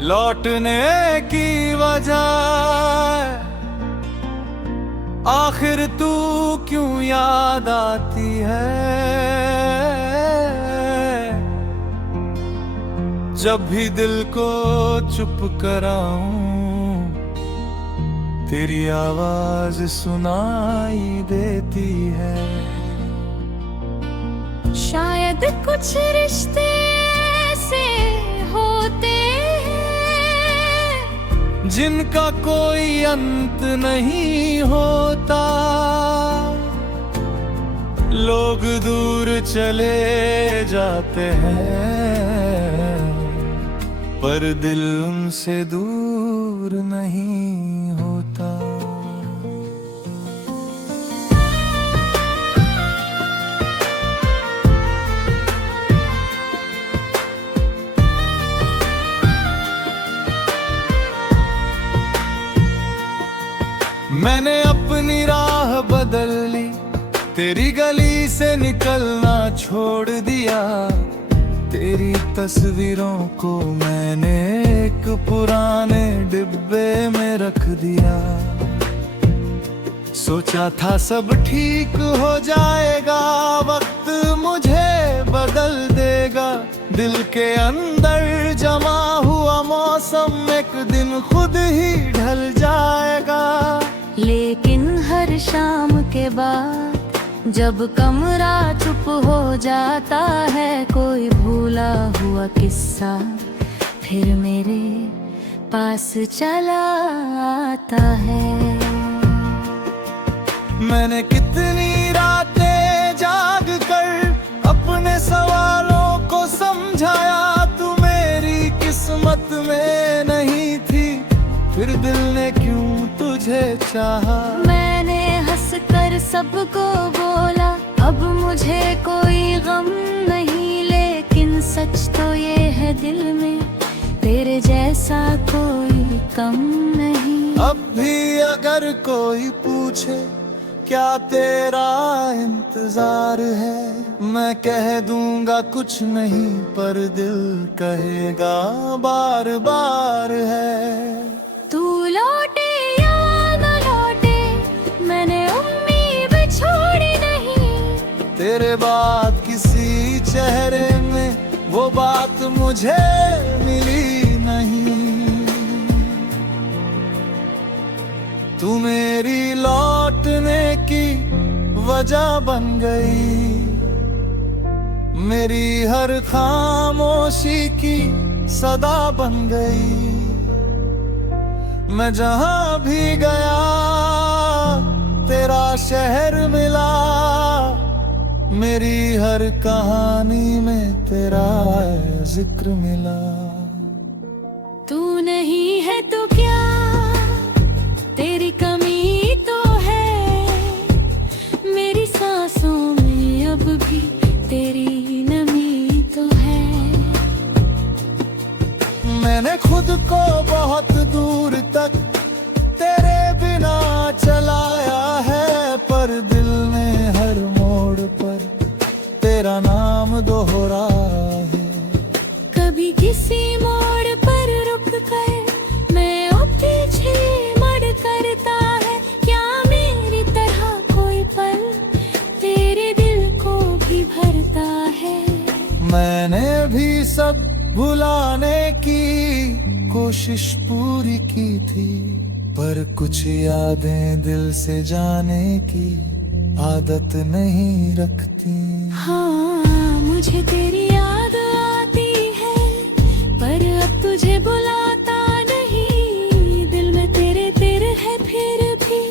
लौटने की वजह आखिर तू क्यों याद आती है। जब भी दिल को चुप कराऊं तेरी आवाज सुनाई देती है। शायद कुछ रिश्ते ऐसे होते हैं जिनका कोई अंत नहीं होता। लोग दूर चले जाते हैं पर दिल उनसे दूर नहीं होता। मैंने अपनी राह बदल ली, तेरी गली से निकलना छोड़ दिया। तेरी तस्वीरों को मैंने एक पुराने डिब्बे में रख दिया। सोचा था सब ठीक हो जाएगा, वक्त मुझे बदल देगा। दिल के अंदर जमा हुआ मौसम एक दिन खुद ही ढल जाएगा। लेकिन हर शाम के बाद जब कमरा चुप हो जाता है, कोई भूला हुआ किस्सा फिर मेरे पास चला आता है। मैंने कितनी रातें जाग कर अपने सवालों को समझाया। तू मेरी किस्मत में नहीं थी, फिर दिल ने क्यों तुझे चाहा। मैंने हंसकर सबको बोला अब मुझे कोई गम नहीं, लेकिन सच तो ये है दिल में तेरे जैसा कोई कम नहीं। अब भी अगर कोई पूछे क्या तेरा इंतजार है, मैं कह दूंगा कुछ नहीं, पर दिल कहेगा बार बार है। तू लौटे या न लौटे मैंने उम्मीद छोड़ी नहीं। तेरे बाद किसी चेहरे में वो बात मुझे मिली नहीं। तू मेरी लौटने की वजह बन गई, मेरी हर खामोशी की सदा बन गई। मैं जहां भी गया तेरा शहर मिला, मेरी हर कहानी में तेरा जिक्र मिला। तू नहीं है तो क्या तेरी कमी तो है, मेरी सांसों में अब भी तेरी नमी तो है। मैंने खुद को बहुत दूर तक तेरे बिना चलाया है, पर दिल ने हर मोड़ पर तेरा नाम दोहरा है। कभी किसी मोड़ पर रुक कर मैं ओ पीछे मुड़ करता है, क्या मेरी तरह कोई पल तेरे दिल को भी भरता है। मैंने भी सब भुलाने की कोशिश पूरी की थी, पर कुछ यादें दिल से जाने की आदत नहीं रखती। हाँ मुझे तेरी याद आती है, पर अब तुझे बुलाता नहीं। दिल में तेरे तेरे है फिर भी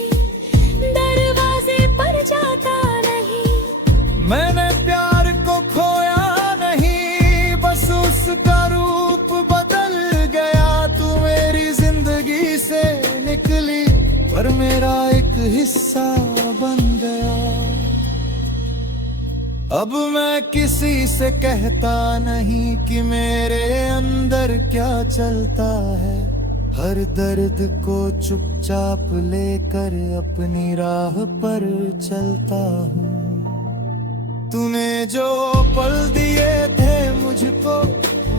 दरवाजे पर जाता नहीं। मैंने प्यार को खोया नहीं, बस उसका रूप बदल गया। तू मेरी जिंदगी से निकली पर मेरा एक हिस्सा बन गया। अब मैं किसी से कहता नहीं कि मेरे अंदर क्या चलता है। हर दर्द को चुपचाप लेकर अपनी राह पर चलता हूँ। तूने जो पल दिए थे मुझको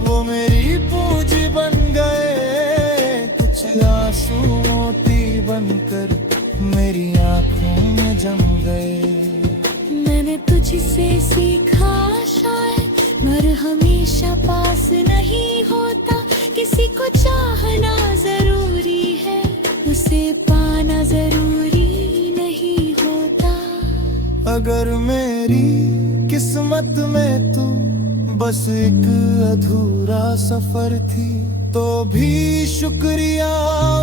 वो मेरी पूंजी बन गए। किसी को चाहना जरूरी है, उसे पाना जरूरी नहीं होता। अगर मेरी किस्मत में तू बस एक अधूरा सफर थी, तो भी शुक्रिया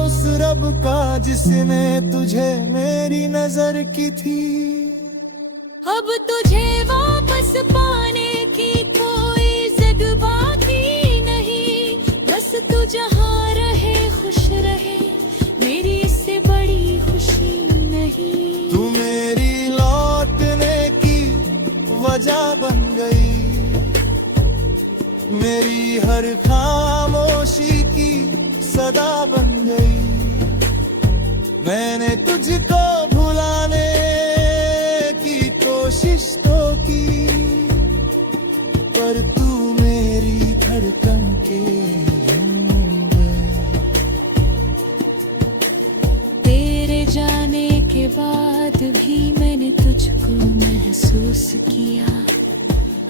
उस रब का जिसने तुझे मेरी नजर की थी। अब तुझे वापस पाने की कोई जिद बाकी नहीं, बस तू जहाँ रहे खुश रहे, मेरी इससे बड़ी खुशी नहीं। तू मेरी लौटने की वजह बन गई, मेरी हर खामोशी की सदा बन गई। मैंने तुझको भुलाने की कोशिश तो की, पर तू मेरी धड़कन के तेरे जाने के बाद भी मैंने तुझको महसूस किया,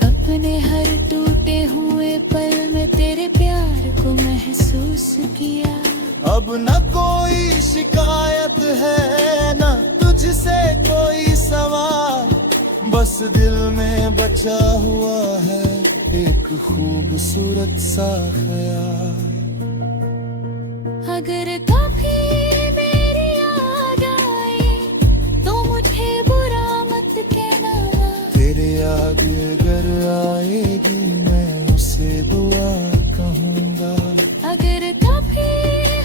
अपने हर टूटे हुए पल में तेरे प्यार को महसूस किया। अब न कोई शिकायत है न तुझसे कोई सवाल, बस दिल में बचा हुआ है एक खूबसूरत सा ख्याल। अगर कभी मेरी याद आए तो मुझे बुरा मत कहना, तेरे याद अगर आएगी मैं उसे दुआ कहूँगा। अगर कभी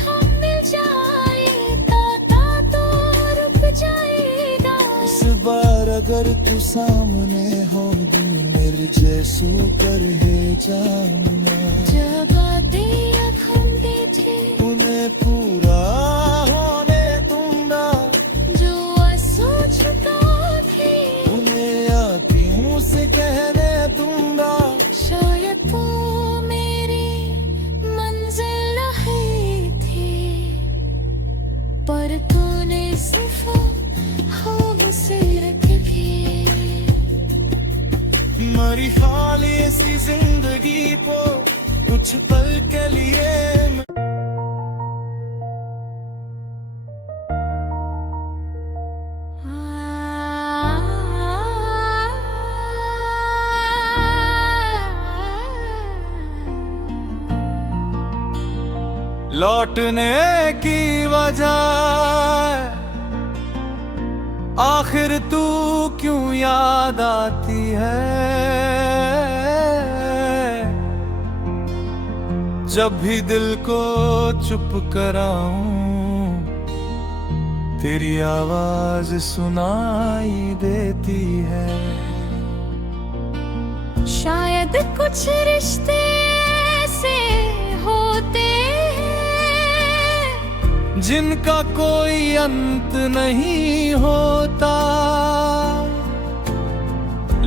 हम मिल जाए तो रुक जाएगा। इस बार अगर तू सामने होगी मेरे जैसू पर है जाना। जब आते अखंडे थे उन्हें पूरा होने दूंगा, जो आंसू छुपा थे उन्हें यादियों से कहने दूंगा। शायद तू मेरी मंजिल नहीं थी, पर तूने सिर्फ मुझसे रख के मरी खाली सी जिंदगी को कुछ पल के लिए लौटने की वजह आखिर तू क्यों याद आती है। जब भी दिल को चुप कराऊं तेरी आवाज सुनाई देती है। शायद कुछ रिश्ते ऐसे होते हैं जिनका कोई अंत नहीं होता।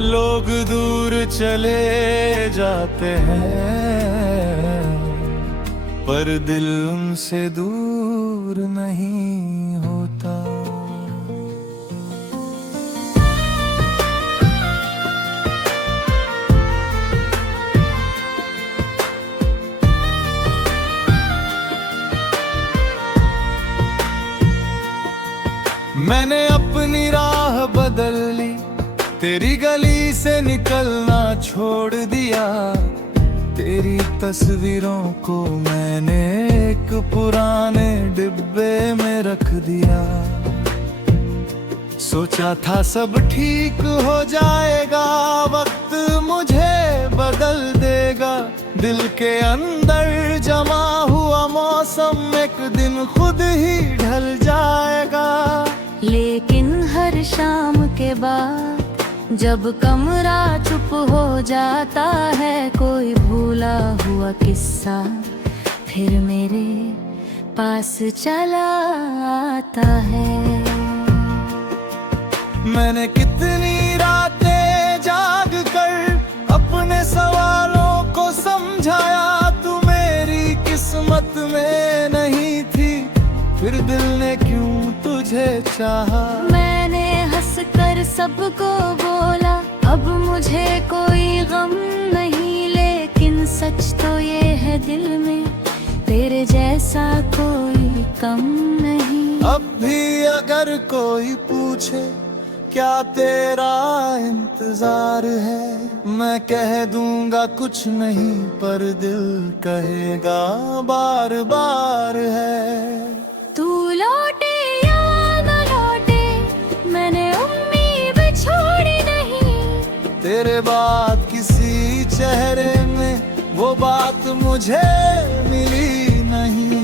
लोग दूर चले जाते हैं पर दिल उनसे दूर नहीं होता। मैंने अपनी राह बदल ली, तेरी गली से निकलना छोड़ दिया। तेरी तस्वीरों को मैंने एक पुराने डिब्बे में रख दिया। सोचा था सब ठीक हो जाएगा, वक्त मुझे बदल देगा। दिल के अंदर जमा हुआ मौसम एक दिन खुद ही ढल जाएगा। लेकिन हर शाम के बाद जब कमरा चुप हो जाता है, कोई भूला हुआ किस्सा फिर मेरे पास चला आता है। मैंने कितनी रातें जाग कर अपने सवालों को समझाया। तू मेरी किस्मत में नहीं थी, फिर दिल ने क्यों तुझे चाहा। मैंने हंसकर सबको बोला अब मुझे कोई गम नहीं, लेकिन सच तो ये है दिल में तेरे जैसा कोई कम नहीं। अब भी अगर कोई पूछे क्या तेरा इंतजार है, मैं कह दूंगा कुछ नहीं, पर दिल कहेगा बार बार है। तू लौटे या न लौटे मैंने उम्मीद छोड़ी नहीं। तेरे बाद किसी चेहरे में वो बात मुझे मिली नहीं।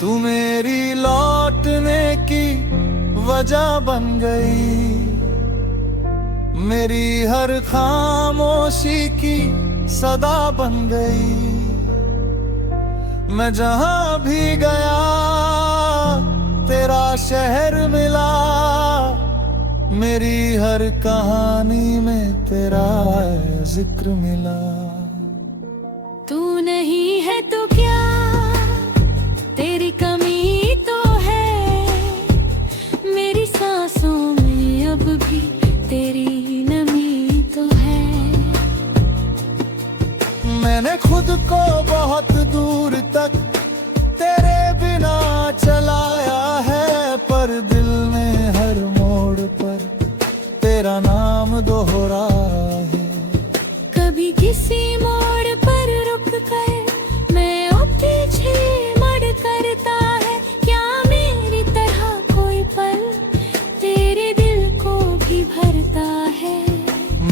तू मेरी लौटने की वजह बन गई, मेरी हर खामोशी की सदा बन गई। मैं जहां भी गया तेरा शहर मिला, मेरी हर कहानी में तेरा जिक्र मिला। तू नहीं है तो क्या तेरी कमी तो है, मेरी सांसों में अब भी तेरी नमी तो है। मैंने खुद को बहुत दूर तक तेरे बिना चलाया है, पर दिल में हर मोड़ पर तेरा नाम दोहरा है। कभी किसी मोड़ पर रुक कर मैं ओ पीछे मुड़ करता है, क्या मेरी तरह कोई पल तेरे दिल को भी भरता है।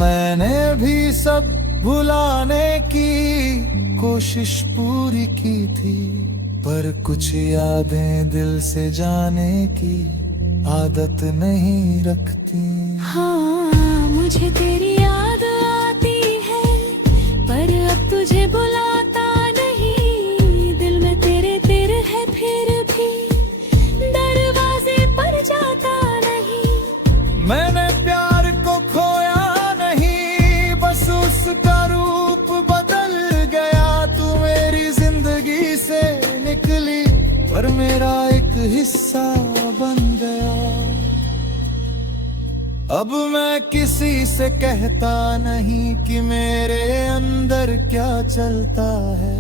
मैंने भी सब भुलाने की कोशिश पूरी की थी, पर कुछ यादें दिल से जाने की आदत नहीं रखती। हाँ मुझे तेरी याद आती है, पर अब तुझे बुलाता नहीं। दिल में तेरे तेर है फिर भी दरवाजे पर जाता नहीं। मैंने प्यार को खोया नहीं, बस उसका रूप बदल गया। तू मेरी जिंदगी से निकली, पर मेरा एक हिस्सा बन गया। अब मैं किसी से कहता नहीं कि मेरे अंदर क्या चलता है,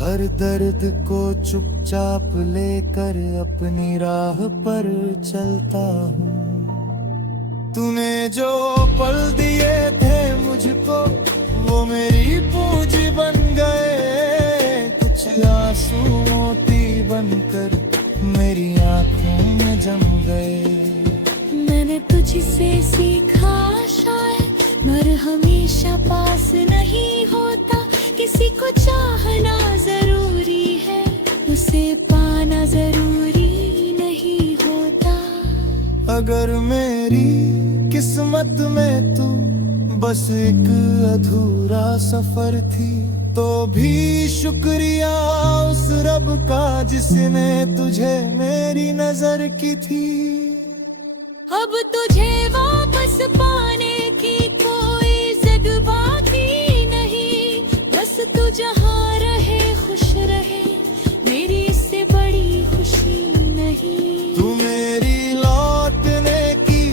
हर दर्द को चुपचाप लेकर अपनी राह पर चलता हूँ। तूने जो पल दिए थे मुझको वो मेरी पूंजी बन गए, कुछ आंसू मोती बनकर मेरी आंखों में जम गए। मैंने तुझसे सीखा शायद मर हमेशा पास नहीं होता, किसी को चाहना जरूरी है उसे पाना जरूरी नहीं होता। अगर मेरी किस्मत में तू बस एक अधूरा सफर थी, तो भी शुक्रिया उस रब का जिसने तुझे मेरी नजर की थी। अब तुझे वापस पाने की कोई जिद बाकी नहीं, बस तू जहाँ रहे खुश रहे मेरी इससे बड़ी खुशी नहीं। तू मेरी लौटने की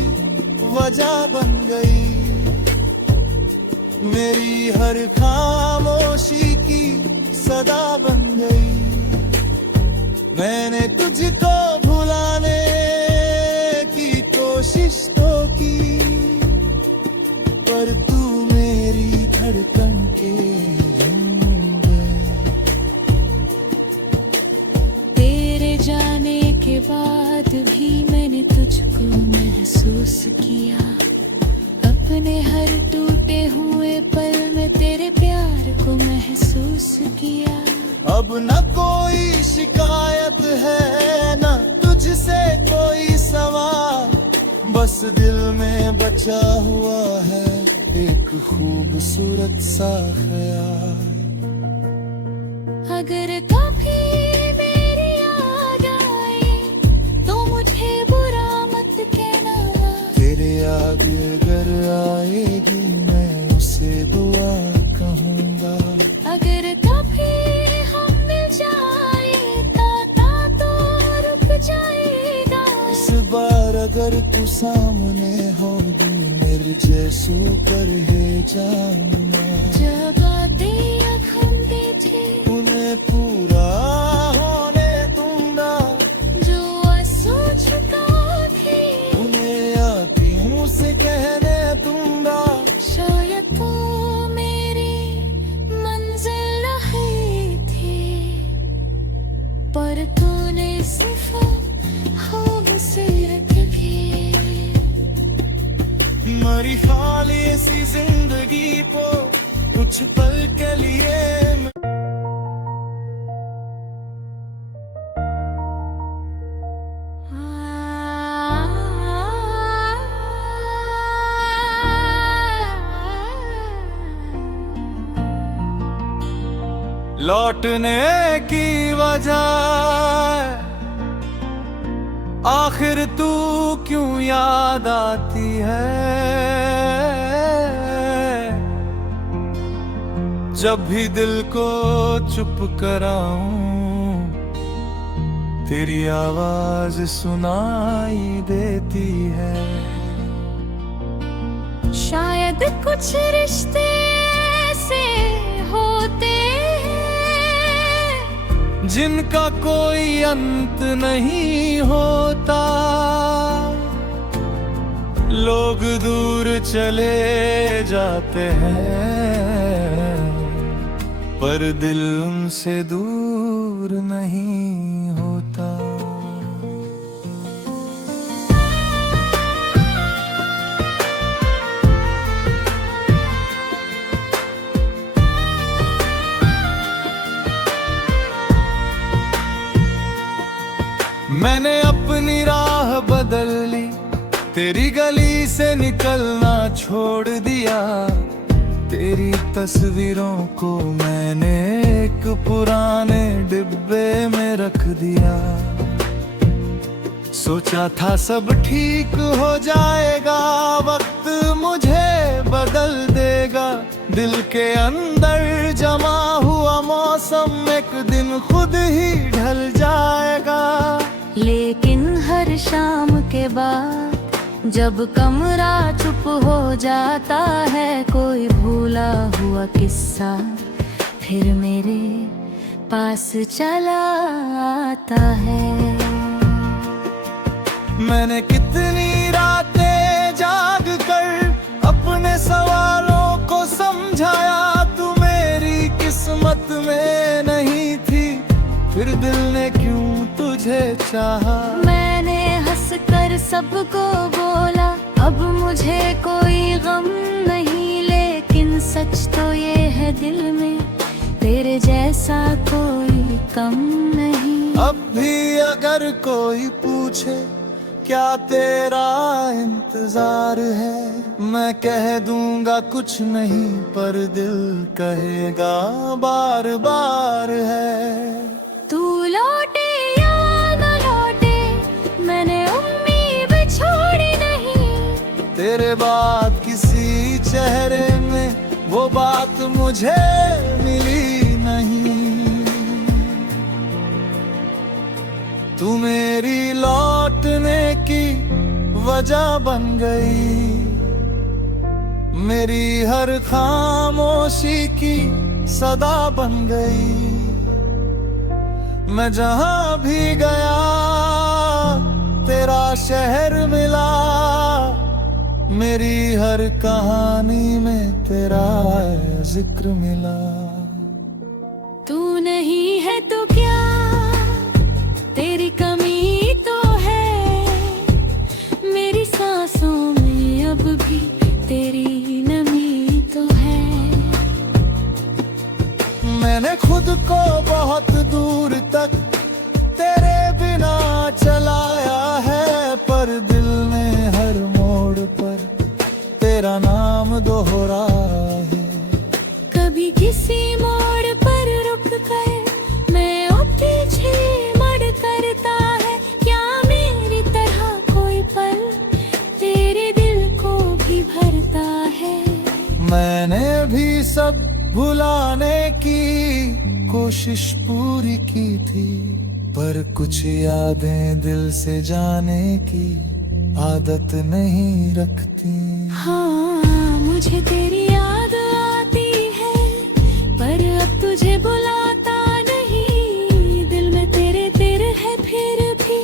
वजह बन गई, मेरी हर खामोशी की सदा बन गई। मैंने तुझको भुलाने की कोशिश तो की, पर तू मेरी धड़कन के धुन गए। तेरे जाने के बाद भी मैंने तुझको महसूस किया, अपने हर टूटे हुए पल में तेरे प्यार को महसूस किया। अब न कोई शिकायत है न तुझसे कोई सवाल, बस दिल में बचा हुआ है एक खूबसूरत सा ख्याल। अगर कभी मेरी याद आए तो मुझे बुरा मत कहना, तेरे याद अगर आएगी मैं उसे दुआ कहूँगा। अगर कभी हम मिल जाए तो रुक जाएगा। इस बार अगर तू सामने होगी मेरे जैसों पर है जानना। जब आते या मेरी खाली सी जिंदगी को कुछ पल के लिए लौटने की वजह आखिर तू क्यों याद आती है। जब भी दिल को चुप कराऊं तेरी आवाज सुनाई देती है। शायद कुछ रिश्ते ऐसे होते जिनका कोई अंत नहीं होता। लोग दूर चले जाते हैं पर दिल उनसे दूर नहीं होता। मैंने अपनी राह बदल ली, तेरी गली से निकलना छोड़ दिया। तेरी तस्वीरों को मैंने एक पुराने डिब्बे में रख दिया। सोचा था सब ठीक हो जाएगा, वक्त मुझे बदल देगा। दिल के अंदर जमा हुआ मौसम एक दिन खुद ही ढल जाएगा। लेकिन हर शाम के बाद जब कमरा चुप हो जाता है, कोई भूला हुआ किस्सा फिर मेरे पास चला आता है। मैंने कितनी रातें जाग कर अपने सवालों को समझाया। तू मेरी किस्मत में नहीं थी, फिर दिल ने क्यों तुझे चाहा। मैंने हंसकर सबको बोला अब मुझे कोई गम नहीं, लेकिन सच तो ये है दिल में तेरे जैसा कोई कम नहीं। अब भी अगर कोई पूछे क्या तेरा इंतजार है, मैं कह दूंगा कुछ नहीं, पर दिल कहेगा बार बार है। तू लौटे या न लौटे मैंने उम्मीद छोड़ी नहीं। तेरे बाद किसी चेहरे में वो बात मुझे मिली नहीं। तू मेरी लौटने की वजह बन गई, मेरी हर खामोशी की सदा बन गई। मैं जहां भी गया तेरा शहर मिला, मेरी हर कहानी में तेरा जिक्र मिला। तू नहीं है तो क्या तेरी कमी तो है, मेरी सांसों में अब भी तेरी नमी तो है। मैंने खुद को बहुत दूर तक तेरे बिना चलाया है, पर दिल ने हर मोड़ पर तेरा नाम दोहरा है। कभी किसी मोड़ पर रुक कर मैं और पीछे मुड़ करता है, क्या मेरी तरह कोई पल तेरे दिल को भी भरता है। मैंने भी सब भुलाने की कोशिश पूरी की थी, पर कुछ यादें दिल से जाने की आदत नहीं रखती। हाँ मुझे तेरी याद आती है, पर अब तुझे बुलाता नहीं। दिल में तेरे तेरे है फिर भी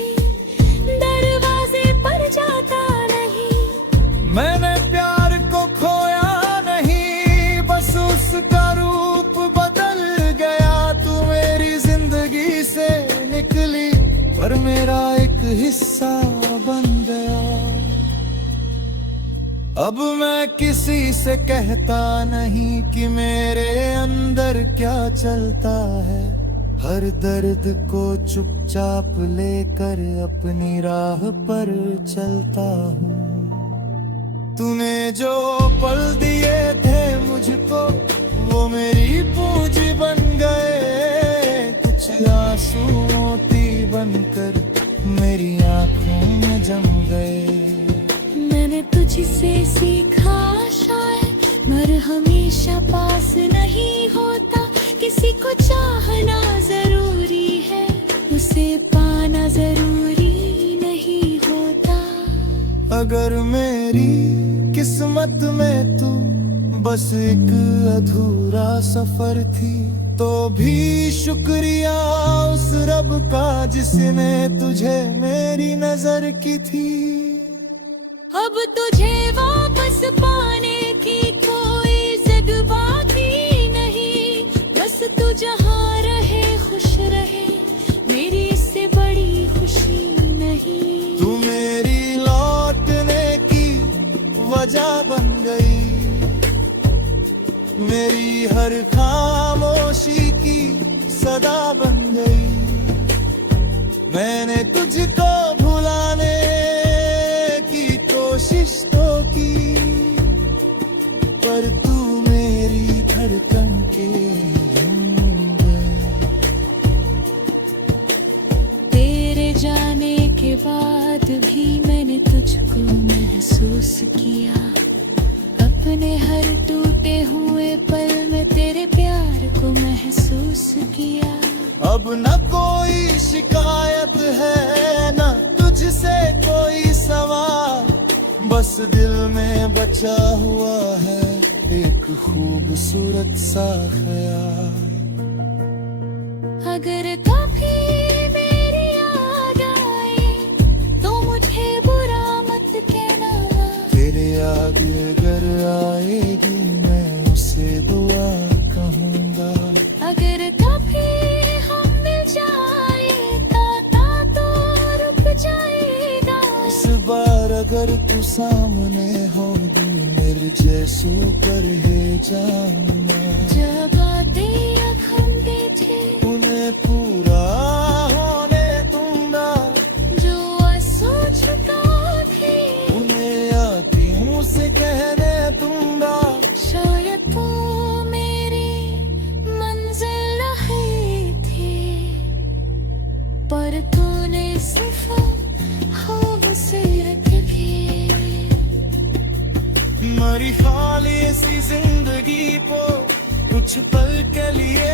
दरवाजे पर जाता नहीं। मैंने प्यार को खोया नहीं, बस उसका रूप बदल गया। तू मेरी जिंदगी से निकली, पर मेरा एक हिस्सा बन गया। अब मैं किसी से कहता नहीं कि मेरे अंदर क्या चलता है। हर दर्द को चुपचाप लेकर अपनी राह पर चलता हूँ। तूने जो पल दिए थे मुझको वो मेरी पूंजी बन गए। कुछ आंसू मोती बनकर मेरी आंखों में जम गए। मैंने तुझसे सीखा शायद मर हमेशा पास नहीं होता। किसी को चाहना जरूरी है, उसे पाना जरूरी नहीं होता। अगर मेरी किस्मत में तू बस एक अधूरा सफर थी तो भी शुक्रिया उस रब का जिसने तुझे मेरी नजर की थी। अब तुझे वापस पाने की कोई जिद बाकी नहीं। बस तू जहाँ रहे खुश रहे, मेरी इससे बड़ी खुशी नहीं। तू मेरी लौटने की वजह बन गई, मेरी हर खामोशी की सदा बन गई। मैंने तुझको भुलाने की कोशिश तो की, पर तू मेरी धड़कन के तेरे जाने के बाद भी मैंने तुझको महसूस किया। अपने हर टूटे हुए पल में तेरे प्यार को महसूस किया। अब न कोई शिकायत है न तुझसे कोई सवाल, बस दिल में बचा हुआ है एक खूबसूरत सा ख्याल। अगर कभी मेरी याद आए तो मुझे बुरा मत कहना। तेरे आगे अगर आएगी मैं उसे दुआ कहूँगा। अगर कभी हम मिल जाए तो रुक जाएगा। इस बार अगर तू सामने हो दिल मेरे जैसों पर है जानना। जब आते अखंडे थे उन्हें पूरा होने दूंगा, जो आंसू छुपा थे उन्हें आतियों से कहने दूंगा। शायद तू मेरी मंजिल नहीं थे, पर तूने सफर खूबसूरत की। मरी खाली सी जिंदगी को कुछ पल के लिए